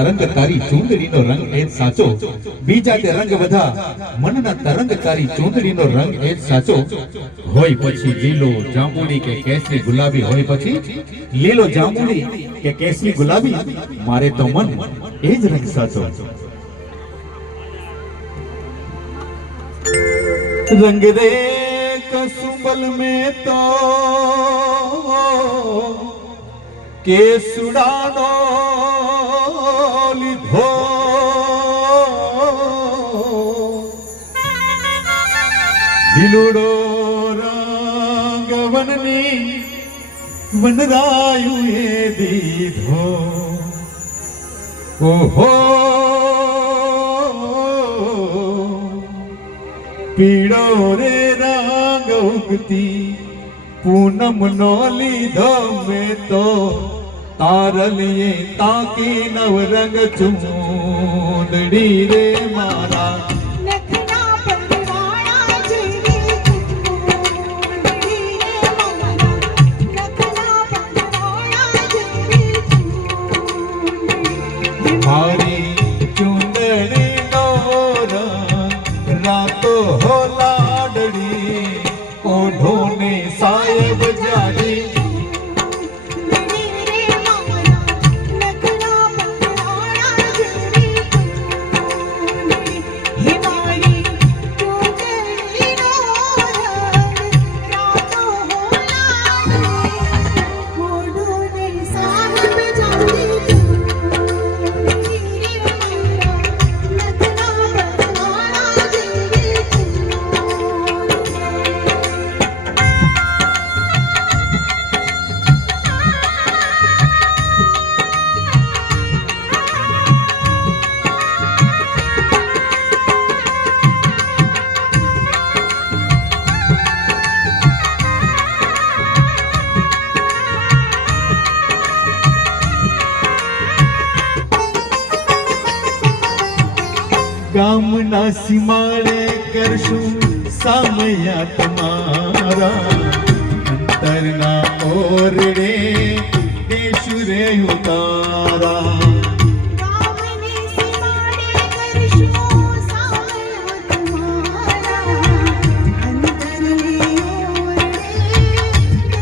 તરંગ તારી ચૂંદડીનો રંગ એ જ સાચો, બીજા તે રંગ બધા મનના તરંગ તારી ચૂંદડીનો રંગ એ જ સાચો. હોય પછી લીલો જાંબુડી કે કેસરી ગુલાબી, હોય પછી લીલો જાંબુડી કે કેસરી ગુલાબી, મારે તો મન એ જ રંગ સાચો. रंग रे कसुबल में तो केसुड़ानो लिधो, दिलुड़ो रंग वननी वनरायु ए दीधो. ओहो पीड़ो रे रंग उगती पूनम नो लीधो में तो तारलिए ताकी नव रंग चूंदड़ी रे मारा. नखना परवाना जेवी चूंदड़ी रे मारा, नखना परवाना जेवी चूंदड़ी मारी चूंदड़ी नो रंग रातो हो लाडड़ी, ओढ़ो ने साहेब जाड़ी. ગામના સીમાડે કરશું સામયા તમારા, અંતરના ઓરડે દેશું રે ઉતારા.